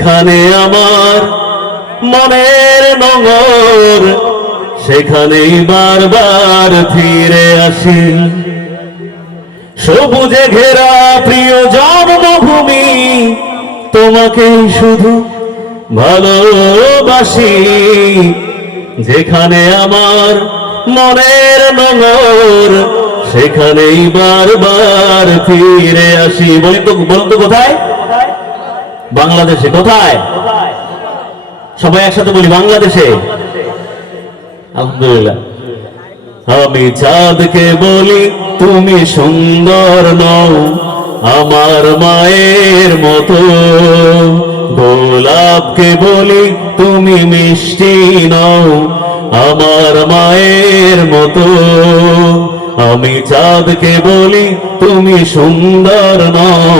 যেখানে আমার মনের নগর, সেখানেই বারবার ফিরে আসি। সবুজে ঘেরা প্রিয় জন্মভূমি তোমাকেই শুধু ভালোবাসি। যেখানে আমার মনের নগর, সেখানেই বারবার ফিরে আসি। বলেন তো বলতো কোথায়? বাংলাদেশে কোথায়? সবাই একসাথে বলি, বাংলাদেশে। আলহামদুলিল্লাহ। আমি চাঁদকে বলি, তুমি সুন্দর নও, আমার মায়ের মতো। গোলাপকে বলি, তুমি মিষ্টি নও, আমার মায়ের মতো। আমি চাঁদকে বলি, তুমি সুন্দর নও,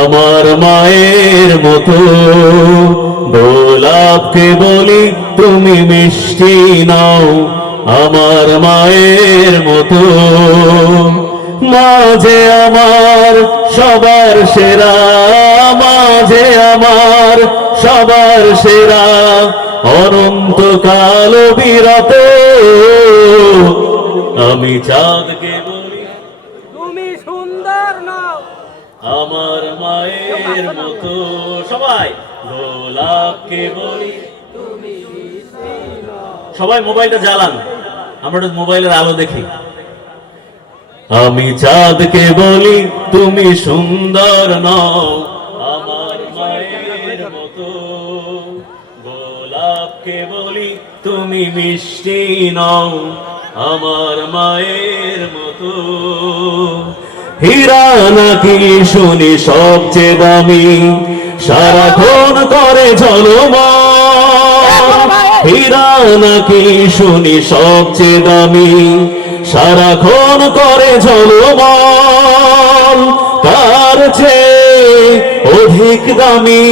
আমার মায়ের মতো। গোলাপকে বলি, তুমি মিষ্টি নাও, আমার মায়ের মতো। মাঝে আমার সবার সেরা, মাঝে আমার সবার সেরা অনন্ত কাল বিরত। আমি চাঁদকে বলি তুমি সুন্দর নও। আমার মায়ের মতো সবাই গোলাপকে বলি। তুমি সবাই মোবাইলটা জ্বালান আমরা মোবাইলের আলো দেখি। আমি চাঁদকে বলি তুমি সুন্দর নও। আমার মায়ের মতো গোলাপকে বলি তুমি মিষ্টি নও। আমার মায়ের মতো। হীরা নাকি শুনি সবচেয়ে দামি সারাক্ষণ করে ঝলমা। হীরা নাকি শুনি সবচেয়ে দামি সারাক্ষণ করে ঝলমল তার চেয়ে অধিক দামি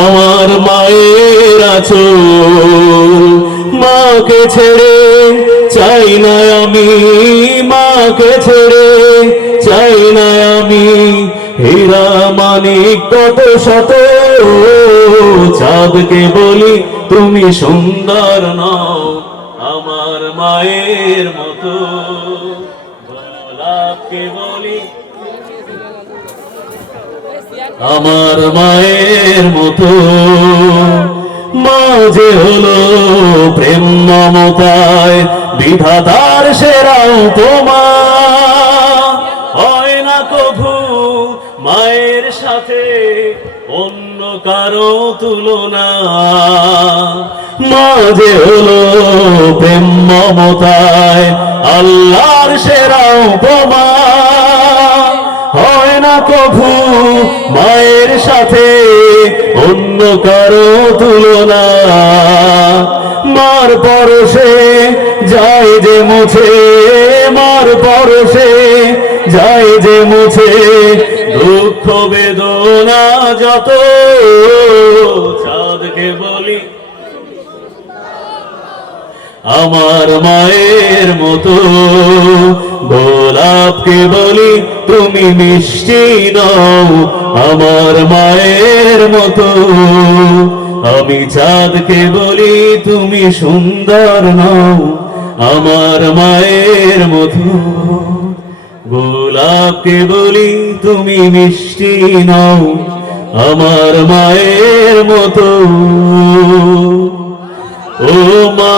আমার মায়ের আচল। মাকে ছেড়ে চাই না আমি মাকে ছেড়ে, চাই না আমি হীরা মানিক কত শত। চাঁদকে বলি, তুমি সুন্দর নও আমার মায়ের মতো। গোলাপকে বলি, আমার মায়ের মতো। মাঝে হলো প্রেম মমতায় বিধাতার সেরাও তোমা হয় না কভু মায়ের সাথে অন্য কারও তুলনা। মাঝে হলো প্রেম মমতায় আল্লাহর সেরাও উপমা। হয় না কভু মায়ের সাথে অন্য কারও তুলনা। মার পরশে যে মুছে মার পরশে, যায় যে মুছে দুঃখ বেদনা যত। চাঁদকে বলি, আমার মায়ের মতো গোলাপকে বলি, তুমি মিষ্টি নও আমার মায়ের মতো। আমি চাঁদকে বলি, তুমি সুন্দর নও আমার মায়ের মধু। গোলাপকে বলি তুমি মিষ্টি নাও আমার মায়ের মতো ও মা